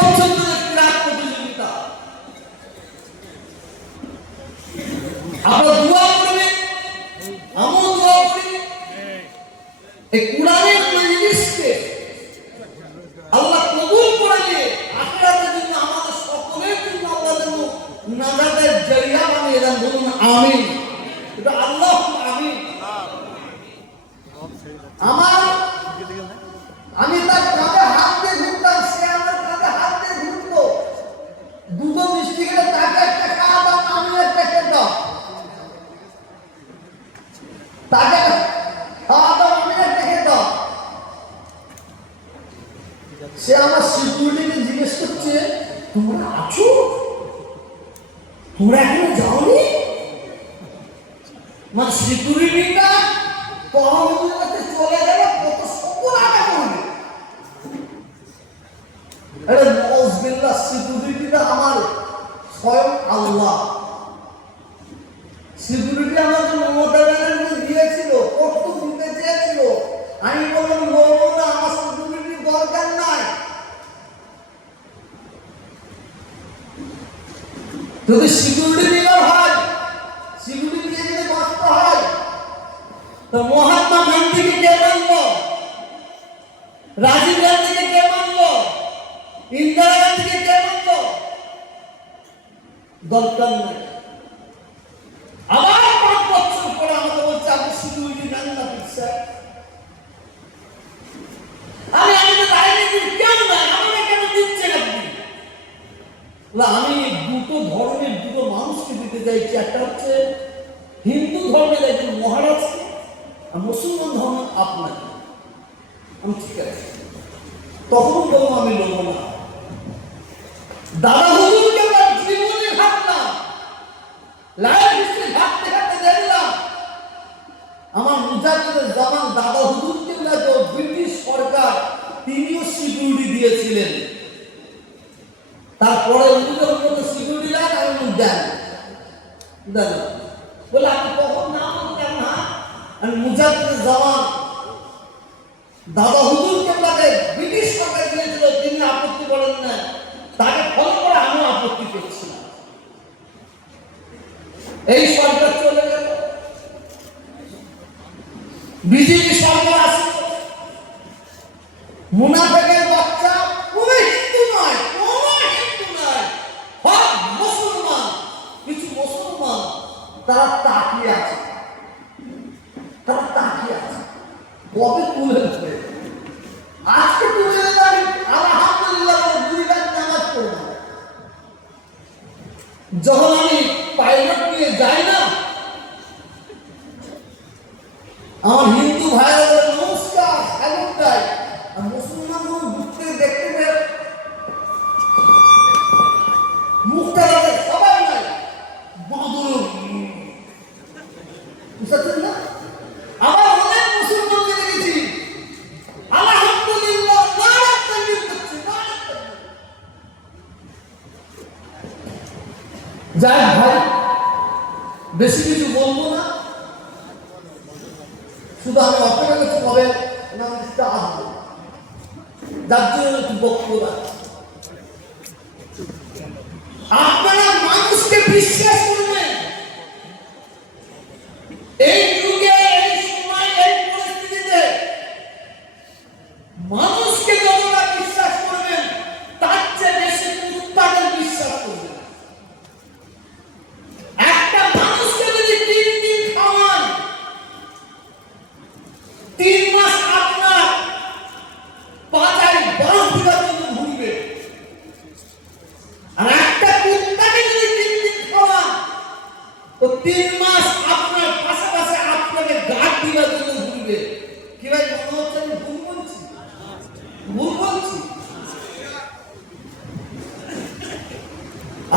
পর্যন্ত ক্রীড়া প্রতিযোগিতা। আপনারা দোয়া করবেন, আমিও দোয়া করি, এই কোরআনের মজলিসকে আল্লাহ কবুল করে নিয়ে আখিরাতের জন্য আমাদের সকলের জন্য আল্লাহ যেন নাজাতের জরিয়া বানিয়ে দেন। বলুন আমিন। এটা আল্লাহ আমিন। আমি তার কাঁধে হাত দিয়ে ঘুরতাম, সে আমার কাঁধে হাত দিয়ে ঘুরতো। দুটো মিষ্টি খেলে তাকে একটা খাওয়াতাম, আমি একটা খেতাম। তাকে খাওয়াতাম, আমি একটা খেতাম। সে আমার সিকিউরিটিকে জিজ্ঞেস করছে, তোমরা আছো? তোমরা এখনো যাওনি? মানে সিকিউরিটিটা তহবিলতে চলে গেলে কত সকল আগে করবে। আরে নওয়াজবিল্লাহ, সিকিউরিটিটা আমার স্বয়ং আল্লাহ। সিকিউরিটি আমাকে মমতা ব্যানার্জি দিয়েছিল, কত দিতে চেয়েছিল। আমি বললাম মমতা, আমার সিকিউরিটির দরকার নাই। যদি সিকিউরিটি দেওয়া হয়, সিকিউরিটি দিয়ে যদি বাঁচতে হয়, তো মহাত্মা গান্ধীকে কে মানল? রাজীব গান্ধীকে কে মানল? ইন্দিরা গান্ধীকে কে মানল? দরকার নেই। আবার 5 বছর পরে আমাকে বলছে আপনি সিকিউরিটি নেন না। আমি তো রাজনীতির কেউ নাই, আমাকে কেন দিচ্ছেন আপনি? আমি দুটো ধর্মের দুটো মানুষকে দিতে চাইছি। একটা হচ্ছে হিন্দু ধর্মের একজন মহারাজকে, আর মুসলমান ধর্ম আপনাকে। আমি ঠিক আছে, তখন বলবো আমি লোক না। দাদা হুজুরকে জীবনে ভাবলাম, লাইফ হিস্ট্রি ভাবতে ভাবতে দেখলাম আমার মুজাহিদের জামান দাদা হুজুরকে ব্রিটিশ সরকার তিনিও সিকিউরিটি দিয়েছিলেন। তারপরে সিকিউরিটি দেন, আমি দেন বলে আপনি কখন না কেন? আমি মুজাহিদের জামান দাদা হুজুরকে ব্রিটিশ সরকার দিয়েছিল, তিনি আপত্তি করেন না। তাকে ফলো করে আমিও আপত্তি করছি না। এই সরকার চলে গেল, বিজেপি সরকার আসে। মুনাফেকের বাচ্চা, কোনো হিন্দু নয়, সব মুসলমান। কিছু মুসলমান তারা তাকিয়ে আছে, কবে তুলে দেবে? আজকে তুলে দেবে, আমি আলহামদুলিল্লাহ দুই রাত নামাজ পড়ব। যখন আমি পাইলট নিয়ে যাই না, আমার হিন্দু ভাইরা বলে নমস্কার, স্যালুট দেয়। আর মুসলমান গুলো ঘুরতে দেখতে পেয়ে মুখটা লাগে সবাই নাই বাঁদর, বুঝতে না? আবার অনেক মুসলমানকে দেখেছি আলহামদুলিল্লাহ নারাত তাকবীর করছে, যাই ভাই, বেশি কিছু বলবো না। শুধু আমি অপেক্ষা করছি কবে নামটা আসবে, যার জন্য একটু বক্তব্য রাখছি। আপনারা মানুষকে বিশ্বাস করবেন। এই যুগে, এই সময়, এই পরিস্থিতিতে মানুষকে যতটা বিশ্বাস করবেন, তার চেয়ে বেশি কুত্তাদের বিশ্বাস করবেন। একটা মানুষকে যদি 3 দিন খাওয়ান, 3 মাস আপনার পাঁচাই বাস দিবার জন্য ঘুরবে। আর একটা কুত্তাকে যদি 3 দিন খাওয়ান, তো 3 মাস আপনার পাশাপাশি আপনাকে গাছ দিবার জন্য ঘুরবে। কি ভাই মনে হচ্ছে আমি ভুল বলছি? ভুল বলছি?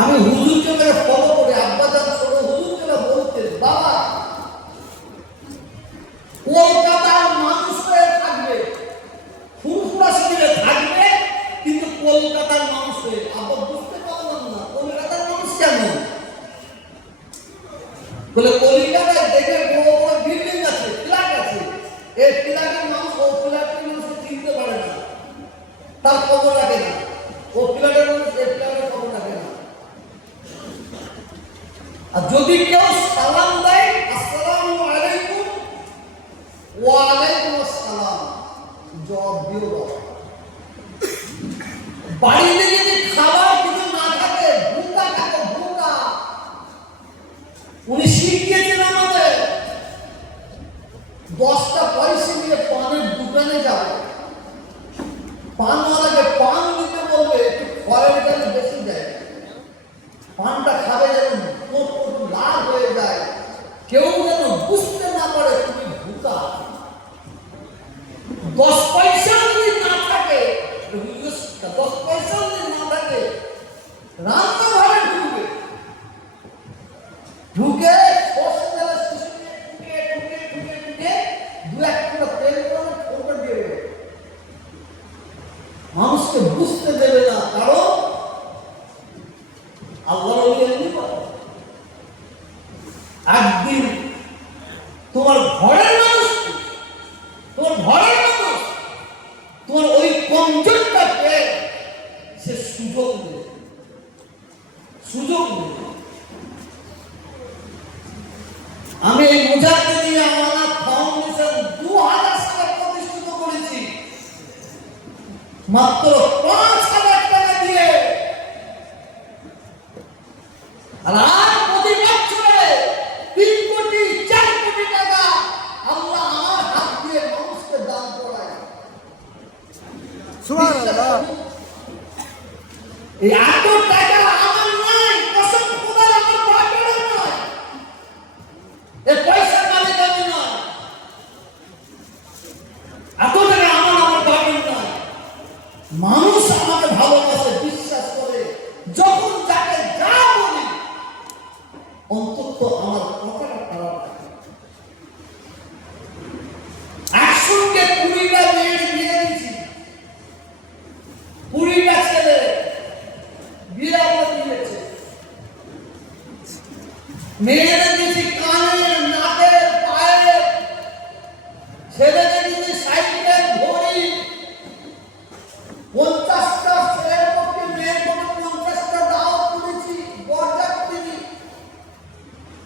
আমি হুজুরকে ফলো করে আব্বাজান ছোট হুজুরকে বলতেন, বাবা কলকাতার মানুষ হয়ে থাকবে, ফুরফুরা শরীরে থাকবে, কিন্তু কলকাতার মানুষ হয়ে। আব্বা বুঝতে পারলাম না, কলকাতার মানুষ কেন? বলে কলকাতায় দেখে বড় বড় বিল্ডিং আছে, ফ্ল্যাট আছে, এই ফ্ল্যাটের মানুষ ও ফ্ল্যাটের মানুষকে চিনতে পারে না, তার খবর রাখে না। ও যদি কেউ সালাম দেয় আসসালামু আলাইকুম ওয়া আলাইকুম আসসালাম জবাব দিও বাবা। বাড়িতে যদি খাবার কিছু না থাকে ভুকা থাকে ভুকা, উনি শিখিয়েছেন আমাদের 10টা পয়সা দিয়ে পানের দোকানে যাবে, পানওয়ালাকে পান দিতে বলবে একটু ফলের দাম বেশি দেয়, পানটা খাবে যেন লাল হয়ে যায়, কেউ যেন বুঝতে না পারে তুমি ভুকা। 10 পয়সা যদি না থাকে, 10 পয়সা যদি না থাকে রান্না ঘরে ঢুকে ঢুকে বসে গেলে ঢুকে ঢুকে ঢুকে ঢুকে দু একটা তেল করে ঠোঁটে দিয়ে দেবে, মানুষকে বুঝতে দেবে না, কারণ আল্লাহ এমনি করে। একদিন তোমার ঘরের মানুষ, তোমার ঘরের মানুষ তোমার ওই কমজোরটাকে সে সুযোগ নেবে, সুযোগ নেবে। আমি এই মুজাহিদিন আমানত ফাউন্ডেশন 2000 সালে প্রতিষ্ঠিত করেছি মাত্র 5000 টাকা দিয়ে, আর প্রতি বছরে 3 কোটি 4 কোটি টাকা আল্লাহ আমার হাত দিয়ে মানুষকে দান করায়। সুবহানাল্লাহ। এই এত টাকা আমার নাই, কসম খোদার আমার বাপের নয়, এই পয়সা মালিক আমি নয়, এত টাকা আমার বাপের নয়। মানুষ আমাকে ভালোবাসে, বিশ্বাস করে, যখন যাকে যা বলি অন্তত আমার কথাটা খারাপ থাকে। একসঙ্গে 20টা মেয়ের বিয়ে দিয়েছি, 20টা ছেলে বিয়ে আমরা দিয়েছে, মেয়েদের দিয়েছি কানের, নাকের, পায়ের, ছেলেদের দিয়েছি সাইকেল, ঘড়ি। 50টা ছেলের পক্ষে মেয়ের পক্ষে 50টা দাওয়াত করেছি, বরযাত্রী।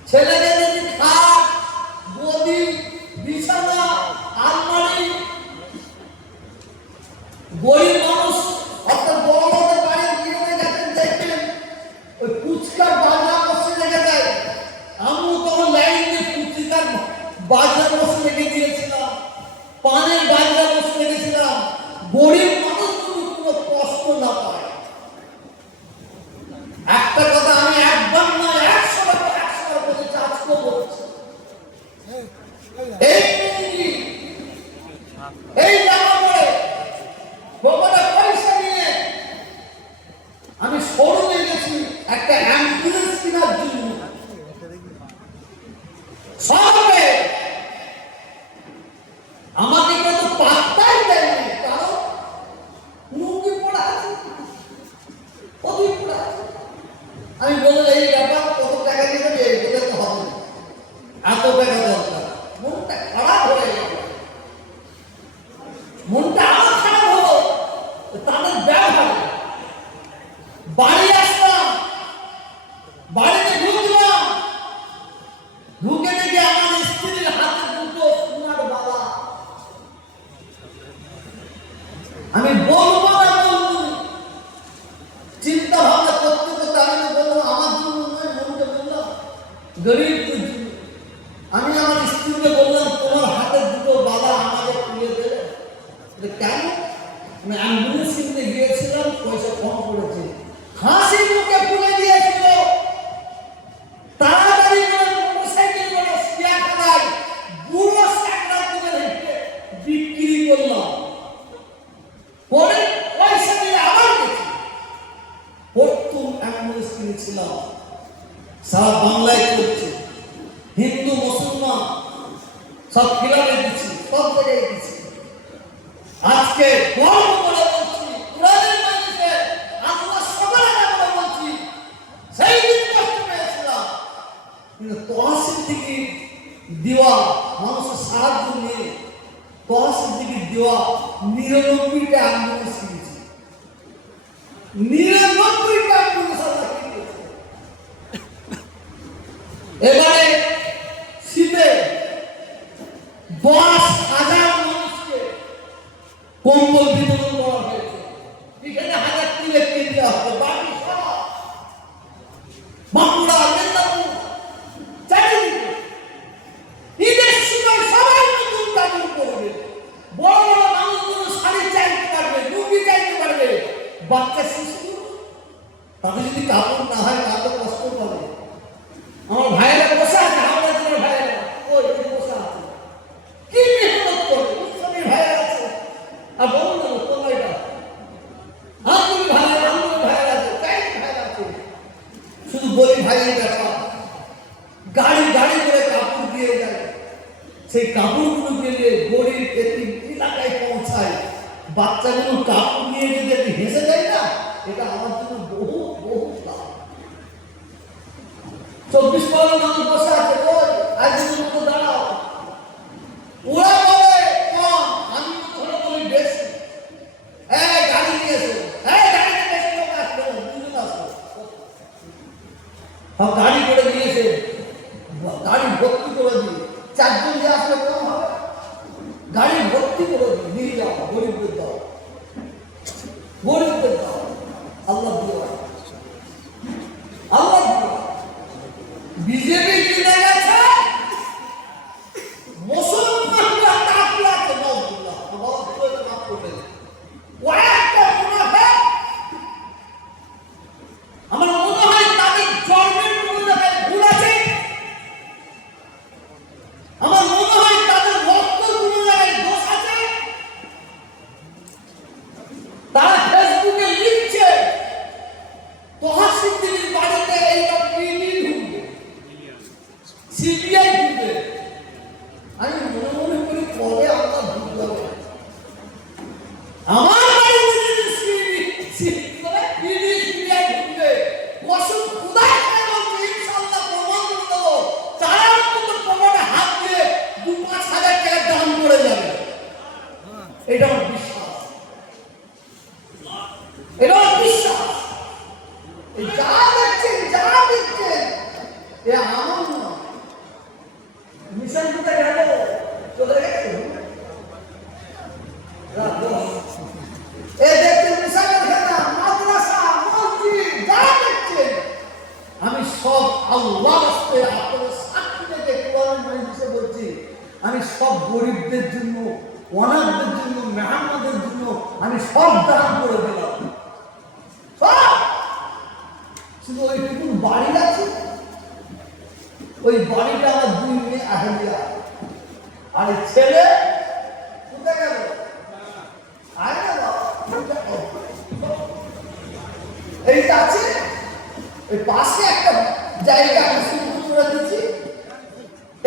ছেলেদের দিয়েছি খাট, গদি, বিছানা, আলমারি। গরিব মানুষ অর্থাৎ বড় লোকের বাড়ির গিয়ে গেছেন, দেখবেন ওই ফুচকার বাজনা বসে রেখে দেয়। আমিও তখন লাইন দিয়ে ফুচকার বাজনা বসে রেখে দিয়েছিলাম, পানের বাজনা বসে রেখেছিলাম, গরিব মানুষ কোনো কষ্ট না পায়। একটা কথা আমি একবার না 100 বার বলেছি, আজকেও বলছি, এই জায়গা করে বাবাটা পয়সা নিয়ে আমি শোরুমে গেছি একটা অ্যাম্বুলেন্স কেনার জন্য। সবে আমাকে কিন্তু পাত্তাই দেয়নি, কারণ লুঙ্গি পড়া আছে, অধিক পড়া আছে। আমি বললাম এই ব্যাপার কত টাকা দিয়ে দেবে, বলে তো হবে না, এত টাকা দরকার। মনটা খারাপ হয়ে গেল, মনটা আরো খারাপ হলো তাদের ব্যবহার। বাড়ি আসলাম, বাড়িতে ঢুকলাম, ঢুকে দেখি আমার স্ত্রীর হাতে দুটো সোনার বালা। আমি বলবো না বলবো, চিন্তা ভাবনা করতে করতে আমি বলবো আমার জন্য নয়, মনকে বললাম গরিবদের জন্য। আমি আমার স্ত্রীকে বললাম তোমার হাতের দুটো বালা আমাকে খুলে দেবে। কেন? আমি অ্যাম্বুলেন্স কিনতে গিয়েছিলাম, পয়সা কম পড়েছে, হাসি মুখে খুলে দিয়েছিল। তাড়াতাড়ি করে মোটরসাইকেল করে সিয়াখানায় বুড়ো সাকরা তুলে রেখে বিক্রি করলাম, পরে পয়সা দিয়ে আবার গেছি। প্রথম অ্যাম্বুলেন্স কিনেছিলাম, সারা বাংলায় চলছে, হিন্দু মুসলমান সব ক্লাবে দিচ্ছি, সব জায়গায় দিচ্ছি। আজকে গর্ব করে বলছি, কোরআনের মাঝে আল্লাহ সবার নামে বলছি, সেই দিন কষ্ট পেয়েছিলাম, কিন্তু তহসিল থেকে দেওয়া মানুষের সাহায্য নিয়ে তহসিল থেকে দেওয়া 99টা অ্যাম্বুলেন্স কিনেছি, 99টা অ্যাম্বুলেন্স আমরা কিনেছি। দিলে কেন্দ্রে হবে, বাকি সব বাঁকুড়া, মেদিনীপুর, চারিদিকে ঈদের সময় সবাই নতুন কাপড় পরবে, বড় বড় মানুষগুলো শাড়ি চাইতে পারবে, লুঙ্গি চাইতে পারবে, বাচ্চা শিশু তাদের যদি কাপড় না হয় তাহলে কষ্ট পাবে। আমার ভাইয়েরা বসে আছে, হাওড়া জেলার ভাইয়েরা ওই বসে আছে, কি মেহনত করে মুসলিম ভাইয়েরা আছে। আর বলুন না তোমাইটা আমি ভাইয়েরা, আমার ভাইয়েরা আছে, তাই ভাইয়েরা আছে, শুধু বলি ভাইয়ের ব্যাপার। গাড়ি গাড়ি করে কাপড় দিয়ে যায়, সেই কাপড়গুলো গেলে গরিব এতিম এলাকায় পৌঁছায়, বাচ্চাগুলো কাপড় নিয়ে যদি হেসে যায় না, এটা আমার জন্য বহু বহু লাভ। 24 পরের মানুষ বসে আছে, আজকের মতো দাঁড়াও, ওরা বলে কম, আমি ধরে বলি বেশি। হ্যাঁ গাড়ি নিয়েছো, হ্যাঁ গাড়িতে বেশি লোক আসলো, দুজন আসলো, সব গাড়ি করে দিয়েছে, গাড়ি ভর্তি করে দিয়ে 4 জন যে আসলে কম হবে, গাড়ি ভর্তি করে দিয়ে নিয়ে যাও, গরিবদের দাও, গরিবদের দাও, আল্লাহ দিও, আল্লাহ দিও। বিজেপি জিতে গেছে, মুসলমানরা কাফলাতে নজরুল্লাহ আল্লাহ করে মাফ করে দেন। কয়েকটা মুনাফিক আমার মনে হয় তাদের জন্মের কোনো জায়গায় ভুল আছে, আমার মনে হয় তাদের রক্তের কোনো জায়গায় দোষ আছে। তারা ফেসবুকে লিখছে তহসিলদারের বাড়িতে এইবার ইডি ঢুকবে, সিবিআই ঢুকবে। আমি মনে মনে করি কবে আমরা ঢুকবো, আমার বাড়িতে যদি ইডি সিবিআই ঢুকবে, কসম খুদাই করে বলছি ইনশাআল্লাহ প্রমাণ করে দেবো, তারা অন্তত প্রমাণে হাত দিয়ে 2-5 হাজার টাকা দাম করে যাবে। এটা আমার বিশ্বাস, এটা আমার বিশ্বাস। যা দেখছেন এ আমার নয়। মিশন কোথায় গেল, চলে গেছে, দেখছেন মিশনের খেলা, মাদ্রাসা, মসজিদ, যা দেখছেন আমি সব আল্লাহ রাস্তায় আপনাদের সাক্ষী থেকে কোরআনের মজলিসে বলছি, আমি সব গরিবদের জন্য, অনাথদের জন্য, মেহমানদের জন্য আমি সব দান করে দিলাম, সব। শুধু ওইটুকু বাড়ি আছে, ওই বাড়িটা আমার 2 মেয়ে আহলিয়া, আর ছেলে কোথায় গেল, এইটা আছে, ওই পাশে একটা জায়গা আমি শুরু করে দিচ্ছি,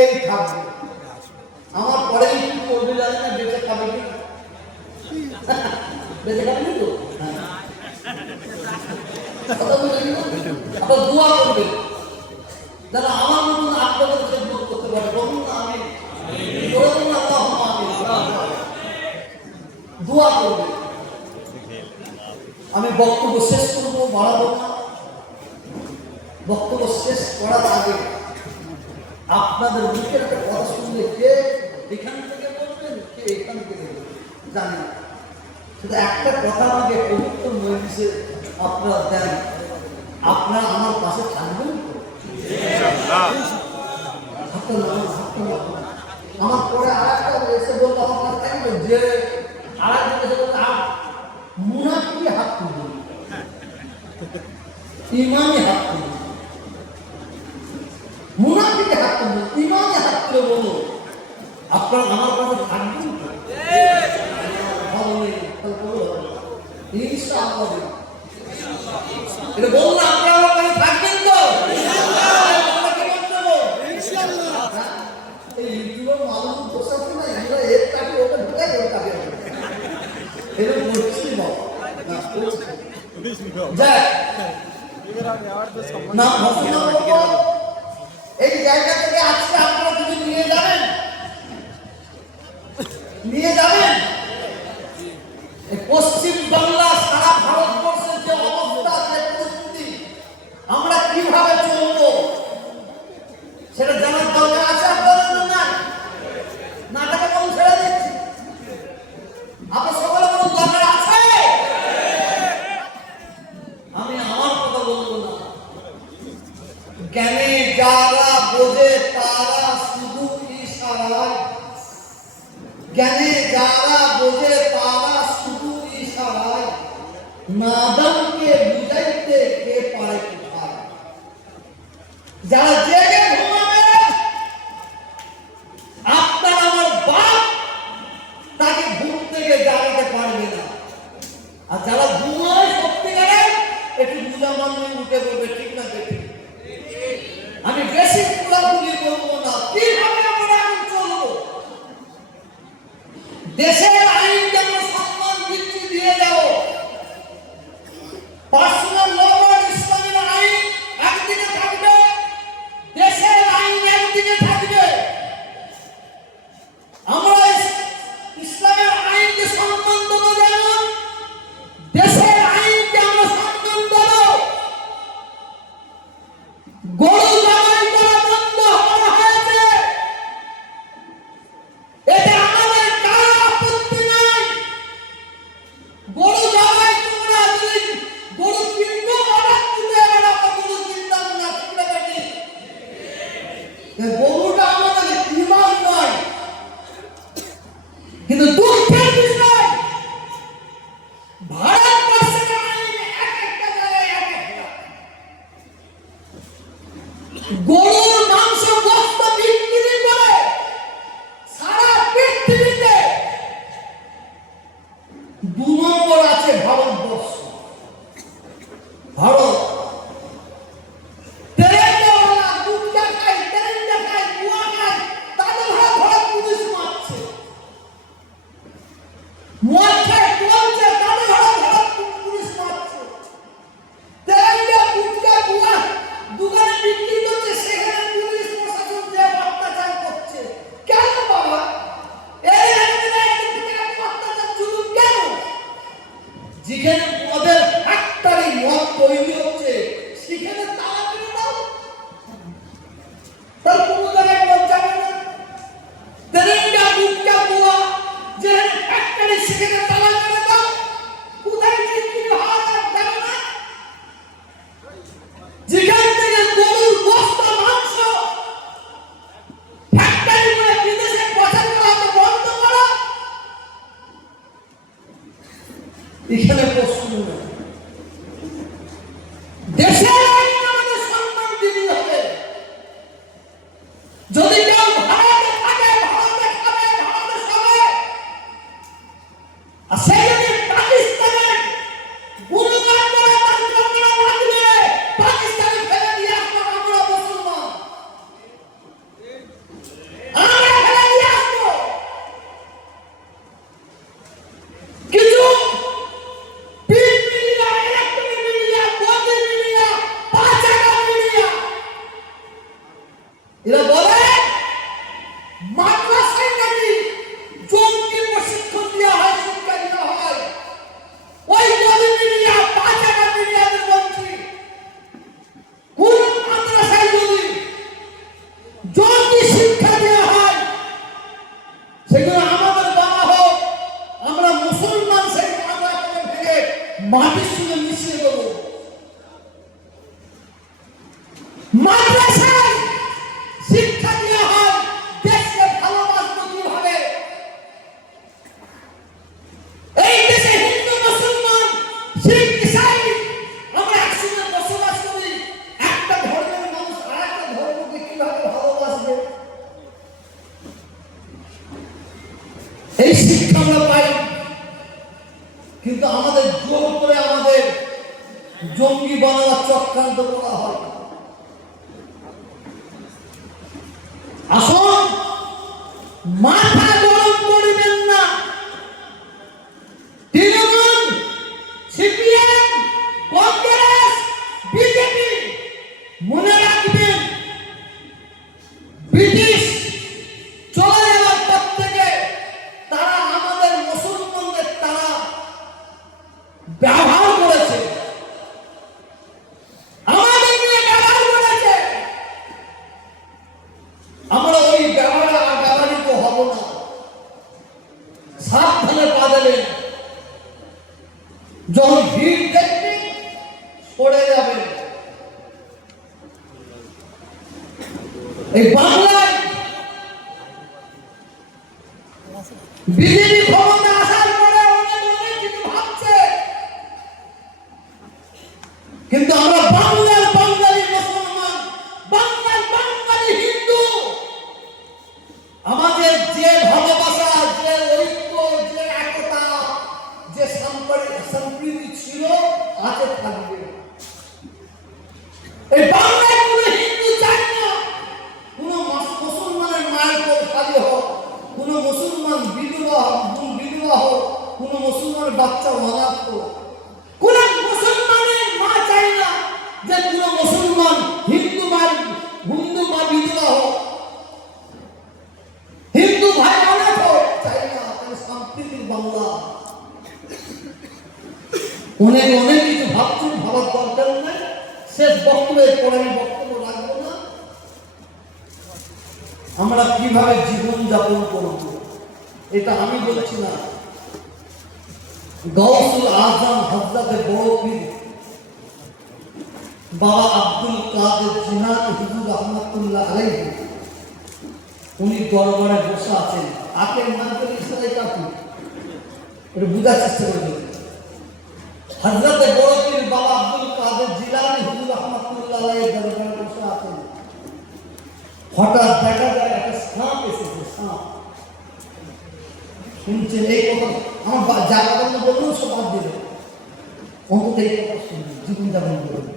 এই থাকবে। আমার পরে কি করবে জানি না, বেঁচে খাবে কি, বেঁচে খাবে তো, আপনার দোয়া করবে যেন আমার মতন আপনাদের খেদমত করতে পারে। বলুন না আমি, বলুন না আল্লাহুম্মা আমিন, দোয়া করবে। আমি বক্তব্য শেষ করবো, বাড়াবো না। বক্তব্য শেষ করার আগে আপনাদের মুখের একটা কথা শুনলে কে এখান থেকে বলবেন, কে এখান থেকে বলবেন জানি না, শুধু একটা কথা আমাকে পবিত্র মজলিসে আপনারা দেন, আপনারা আমার পাশে থাকবেন তো? আমার পরে আর একটা এসে বললো, আমার কাছে থাকবে যে আর একজন এসে বললো মুনাফিকি হাত তুলবে, ইমানি হাত তুলবে, মুনাফিকি হাত তুলবে, ইমানি হাত তুলে বললো আপনারা আমার পাশে থাকবেন তো? ভালো নেই, ইনশাআল্লাহ এটা বলুন, আপনারা আমার কাছে থাকবেন তো? এই ইউটিউবের মানুষ বসে আছে না, এগুলো এর কাটে ওটা ঢুকাই, ওর কাটে এরকম করছি না। এই জায়গা থেকে আজকে আপনারা যদি নিয়ে যাবেন পশ্চিম বাংলা, সারা ভারতবর্ষের যে অবস্থা, যে পরিস্থিতি, আমরা কিভাবে চলবো সেটা জানার দরকার আছে আপনাদের না? নাটাকে বলুন ছেড়ে দিচ্ছি, আপনার সকলে বলুন দরকার আছে। যারা জেগে ঘুমাবে আপনার আমার বাপ তাকে ঘুম থেকে জাগাতে পারবে না। আর যারা ঘুমায় সত্যিকারের একটু বুঝামান উঠে বলবে ঠিক না ঠিক। আমি বেশি খোলাখুলি বলবো না, কিভাবে আমরা এখন চলবো। দেশের আইন যেন সম্মান বৃদ্ধি দিয়ে দাও। পার্সোনাল ল অফ ইসলামের আইন একদিকে থাকবে, দেশের আইন একদিকে থাকবে। আমরা ইসলামের আইনকে সম্মান দেবো, যেমন দেশের আইনকে আমরা সম্মান দেবো। গরু জবাই করা বন্ধ করা হয়েছে, এটা আমাদের কারো আপত্তি নাই। গরু জবাই তোমরা যদি গরু কিনতে অর্ডার দিতে এবার আমরা গরু কিনতাম না, ঠিক না বেটি? গরুটা আমাদের ইমান নয়। কিন্তু দুঃখের বিষয় ভারতবর্ষের আইন এক একটা জায়গায় এক একটা। গরুর মাংস গোশত বিক্রি করে সারা পৃথিবীতে 2 নম্বর আছে ভারতবর্ষ। ভারত তেলেঙ্গানা গুটখা খায়, তেলেঙ্গা খায়, গুয়া খায়, তাদের ঘরে পুলিশ মারছে। মদ খায়, চলছে, তাদের ঘরে পুলিশ মারছে। তেলেঙ্গা গুটখা গুয়া দোকানে বিক্রি করছে, সেখানে পুলিশ প্রশাসন যে অত্যাচার করছে। কেন বাবা? এই অত্যাচার জুলুম কেন? যেখানে মদের ফ্যাক্টরি মদ তৈরি হচ্ছে সেখানে তালা মেরে দাও, তার কোনো জায়গায় মদ যাবে না। তেলেঙ্গা গুটখা গুয়া যেখানে ফ্যাক্টরি সেখানে তালা মেরে দাও, কোথায় বিক্রি হয় যাবে না। যেখান থেকে গরুর গোশত মাংস ফ্যাক্টরি করে বিদেশে পাচার করা হতো, বন্ধ করো। এখানে প্রশ্ন নেই। দেশের আইন আমাদের সম্মান দিতে হবে। যদি কেউ ভারতে থাকে, ভারতে খাবে, ভারতে খাবে, আর সে যদি পাকিস্তানের গুণগান করে তার কঙ্গনা রাখবে, পাকিস্তানে ফেলে দিয়ে আসবো আমরা মুসলমান, আমরা ফেলে দিয়ে আসবো। কিছু প্রিন্ট মিডিয়া, ইলেকট্রনিক মিডিয়া, গদি মিডিয়া, পাঁচাটা মিডিয়া, এরা বলে মাদ্রাসায় নাকি জঙ্গি প্রশিক্ষণ দেওয়া হয়, শিক্ষা দেওয়া হয়। ওই গদি মিডিয়া, পাঁচাটা মিডিয়াদের বলছি, কোন মাদ্রাসায় যদি জঙ্গি শিক্ষা দেওয়া হয়, সেগুলো আমাদের বাবা হোক, আমরা মুসলমান, সেই মাদ্রাসাকে ভেঙে মাটির সঙ্গে মিশিয়ে দেবো। মাদ্রাসায় শিক্ষা দেওয়া হয় দেশকে ভালোবাসবো কিভাবে। এই দেশে হিন্দু মুসলমান শিখ ইসাই আমরা একসঙ্গে বসবাস করি, একটা ধর্মের মানুষ আরেকটা ধর্মকে কিভাবে ভালোবাসবে, এই শিক্ষা আমরা পাই। কিন্তু আমাদের জোর করে আমাদের জঙ্গি বানাবার চক্রান্ত করা হয়। আসুন, মাথা গরম করবেন না। তৃণমূল, সিপিএম, কংগ্রেস, বিজেপি, মনে রাখবেন, ব্রিটিশ চলে যাওয়ার পর থেকে তারা আমাদের মুসলমানদের তারা ব্যবহার করেছে, আমাদের নিয়ে ব্যবহার করেছে। আমরা ওই ব্যবহারিত হব না। সাবধানে পা দেবেন, যখন ভিড় দেখবেন পড়ে যাবেন। এই বাংলায় বিজেপি ক্ষমতা আসার পরে অনেক কিছু ভাবছে, কিন্তু আমরা বাংলার বাঙালি মুসলমান, বাংলা এই বাংলায় কোনো হিন্দু চায় না কোনো মুসলমানের মায়ের পর খালি হোক, কোনো মুসলমান বিধবা হোক, কোনো মুসলমান বাচ্চা অনাথ হোক। কোন মুসলমানের মা চায় না যে কোনো মুসলমান হিন্দু মা বিধবা হোক, হিন্দু ভাই অনাথ হোক, চাই না। শান্তির বাংলা। অনেক কিছু ভাবছেন, ভাবার দরকার নেই। শেষ বক্তব্যের পরে আমি বক্তব্য রাখবো না। আমরা কিভাবে জীবন যাপন করব এটা আমি বলছি না, গাউসুল আজম হযরতে বড় পীর বাবা আব্দুল কাদের জিলানী হুজুর রহমাতুল্লাহ আলাইহি উনি দরবারে বসে আছেন। আকের মানতে ইসরাই কাপু এটা বুঝার চেষ্টা করবেন। হযরতে বড় পীর বাবা আব্দুল কাদের জিলানী হুজুর রহমাতুল্লাহ আলাইহি দরবারে বসে আছেন। হঠাৎ দেখা যায় একটা সাপ এসেছে। সাপ শুনছেন এই কথা, আমার জায়গা বললেও সব বাদ দিলে অন্তত এই কথা শুনবেন, জীবন যাপন করবেন।